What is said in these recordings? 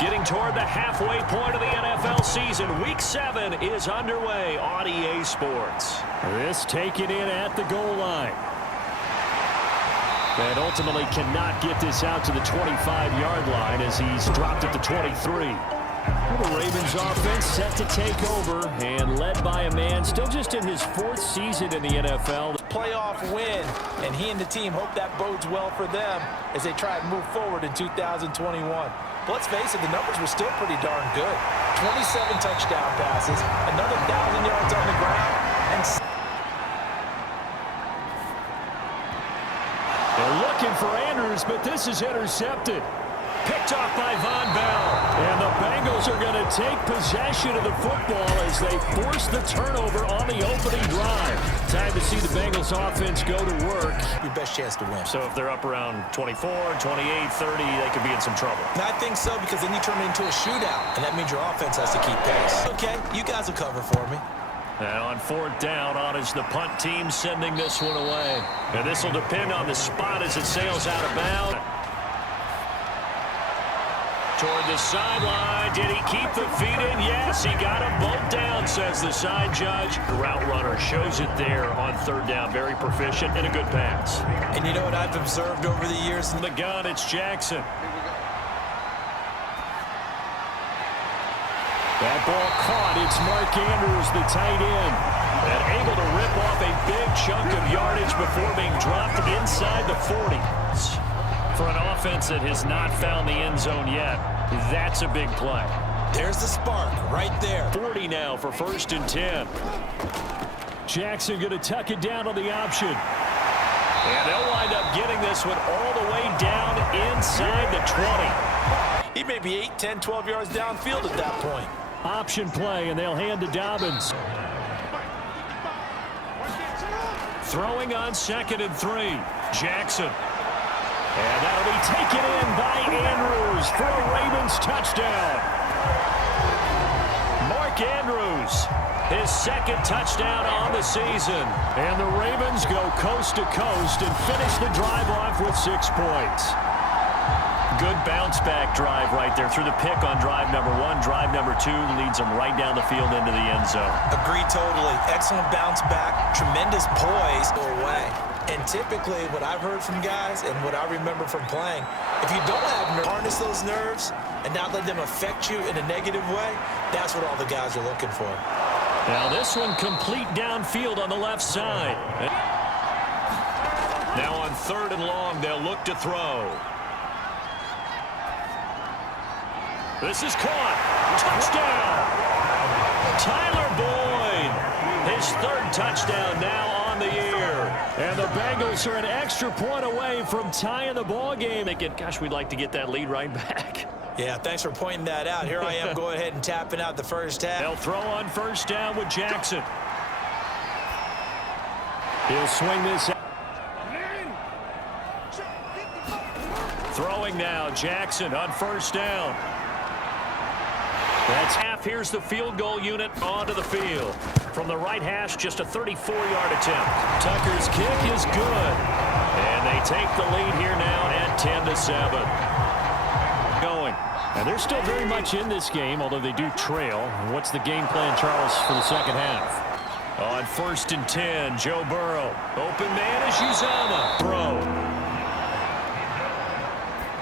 Getting toward the halfway point of the NFL season. Week 7 is underway on EA Sports. This taken in at the goal line. And ultimately cannot get this out to the 25-yard line as he's dropped at the 23. The Ravens offense set to take over and led by a man still just in his 4th season in the NFL. Playoff win, and he and the team hope that bodes well for them as they try to move forward in 2021. But let's face it, the numbers were still pretty darn good. 27 touchdown passes, another 1,000 yards on the ground, and they're looking for Andrews, but this is intercepted. Picked off by Von Bell. And the Bengals are going to take possession of the football as they force the turnover on the opening drive. Time to see the Bengals offense go to work. Your best chance to win. So if they're up around 24, 28, 30, they could be in some trouble. And I think so, because then you turn it into a shootout, and that means your offense has to keep pace. Okay, you guys will cover for me. And on 4th down, on is the punt team sending this one away. And this will depend on the spot as it sails out of bounds. Toward the sideline. Did he keep the feet in? Yes, he got them both down, says the side judge. The route runner shows it there on 3rd down. Very proficient and a good pass. And you know what I've observed over the years? From the gun, it's Jackson. That ball caught. It's Mark Andrews, the tight end. And able to rip off a big chunk of yardage before being dropped inside the 40. For an offense that has not found the end zone yet, that's a big play. There's the spark right there. 40 now for 1st and 10. Jackson going to tuck it down on the option. And they'll wind up getting this one all the way down inside the 20. He may be 8, 10, 12 yards downfield at that point. Option play, and they'll hand to Dobbins. Throwing on 2nd and 3. Jackson. And that'll be taken in by Andrews for a Ravens touchdown. Mark Andrews, his 2nd touchdown on the season. And the Ravens go coast to coast and finish the drive off with 6 points. Good bounce-back drive right there through the pick on drive number 1. Drive number 2 leads them right down the field into the end zone. Agree totally. Excellent bounce back. Tremendous poise away. And typically what I've heard from guys and what I remember from playing, if you don't have nerves, harness those nerves and not let them affect you in a negative way, that's what all the guys are looking for. Now this one complete downfield on the left side. Now on 3rd and long, they'll look to throw. This is caught. Touchdown. Tyler Boyd. His 3rd touchdown now on the year. And the Bengals are an extra point away from tying the ball game. Gosh, we'd like to get that lead right back. Yeah, thanks for pointing that out. Here I am going ahead and tapping out the first half. They'll throw on 1st down with Jackson. He'll swing this out. Throwing now, Jackson on 1st down. That's half. Here's the field goal unit onto the field. From the right hash, just a 34-yard attempt. Tucker's kick is good. And they take the lead here now at 10-7. Going. And they're still very much in this game, although they do trail. What's the game plan, Charles, for the 2nd half? On 1st and 10, Joe Burrow. Open man is Uzama. Throw.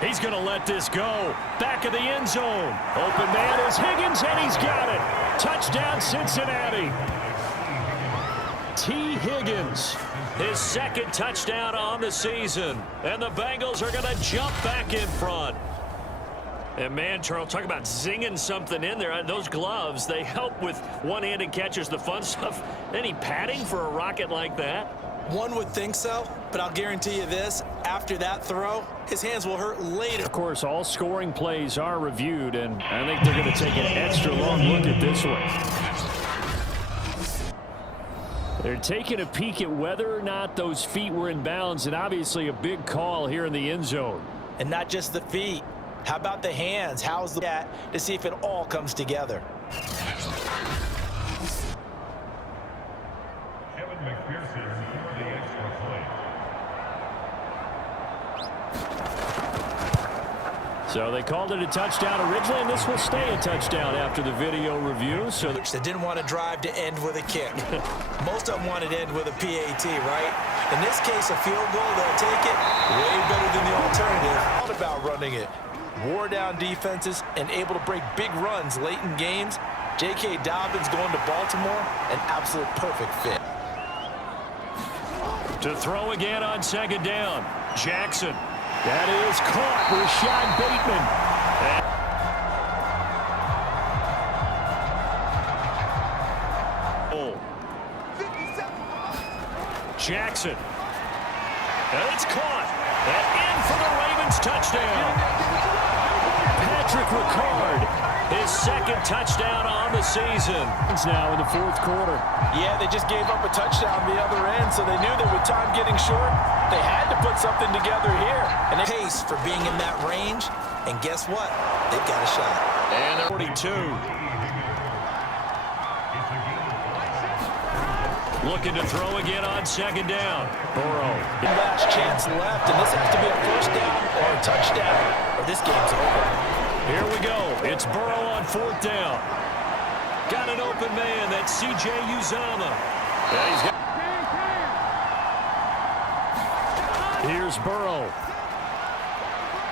He's going to let this go. Back of the end zone. Open man is Higgins, and he's got it. Touchdown, Cincinnati. T. Higgins, his 2nd touchdown on the season. And the Bengals are going to jump back in front. And man, Charles, talk about zinging something in there. Those gloves, they help with one-handed catches, the fun stuff. Any padding for a rocket like that? One would think so, but I'll guarantee you this. After that throw, his hands will hurt later. Of course, all scoring plays are reviewed, and I think they're going to take an extra long look at this one. They're taking a peek at whether or not those feet were in bounds, and obviously a big call here in the end zone. And not just the feet. How about the hands? How's that to see if it all comes together? So they called it a touchdown originally, and this will stay a touchdown after the video review. So They didn't want to drive to end with a kick. Most of them wanted to end with a PAT, right? In this case, a field goal, they'll take it way better than the alternative. All about running it. Wore down defenses and able to break big runs late in games. J.K. Dobbins going to Baltimore, an absolute perfect fit. To throw again on second down. Jackson. that is caught. Rashad Bateman. Jackson. And it's caught. And in for the Ravens touchdown. Patrick Ricard. His second touchdown on the season. It's now in the fourth quarter. Yeah, they just gave up a touchdown the other end, so they knew that with time getting short, they had to put something together here. And they pace for being in that range, and guess what? They've got a shot. And they're 42. Looking to throw again on second down. Burrow. Last chance left, and this has to be a first down or a touchdown, or this game's over. Here we go. It's Burrow on fourth down. Got an open man. That's C.J. Uzomah. Here's Burrow.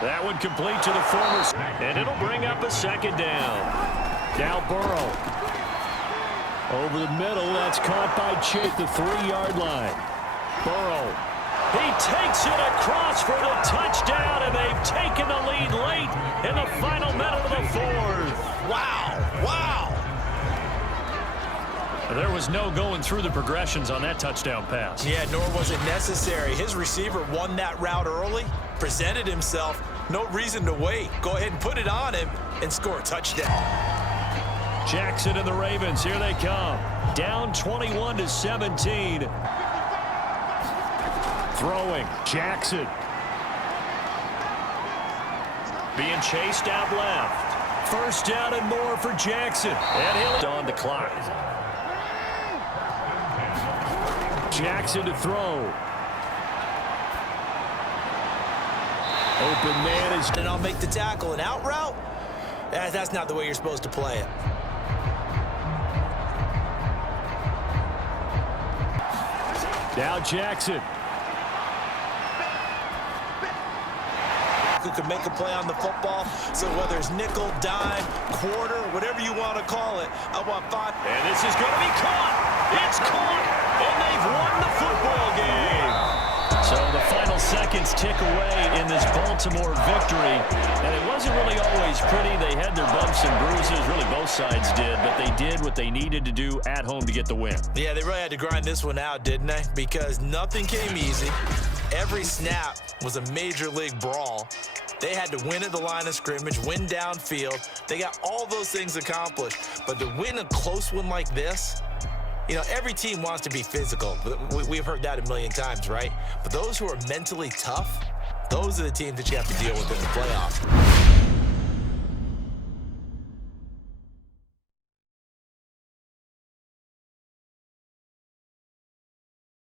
That one complete to the former. And it'll bring up a second down. Now Burrow. Over the middle, that's caught by Chase, the 3-yard line. Burrow. He takes it across for the touchdown, and they've taken the lead late in the final minute of the fourth. Wow, wow. There was no going through the progressions on that touchdown pass. Yeah, nor was it necessary. His receiver won that route early, presented himself, no reason to wait. Go ahead and put it on him and score a touchdown. Jackson and the Ravens, here they come. Down 21-17. Throwing. Jackson. Being chased out left. First down and more for Jackson. And he'll on the clock. Jackson to throw. Open man is... And I'll make the tackle. An out route? That's not the way you're supposed to play it. Now Jackson. Who can make a play on the football? So whether it's nickel, dime, quarter, whatever you want to call it, I want 5. And this is going to be caught. It's caught. And they've won the football game. So the final seconds tick away in this Baltimore victory. And it wasn't really always pretty. They had their bumps and bruises. Really, both sides did. But they did what they needed to do at home to get the win. Yeah, they really had to grind this one out, didn't they? Because nothing came easy. Every snap was a major league brawl. They had to win at the line of scrimmage, win downfield. They got all those things accomplished. But to win a close one like this, you know, every team wants to be physical. We've heard that a million times, right? But those who are mentally tough, those are the teams that you have to deal with in the playoffs.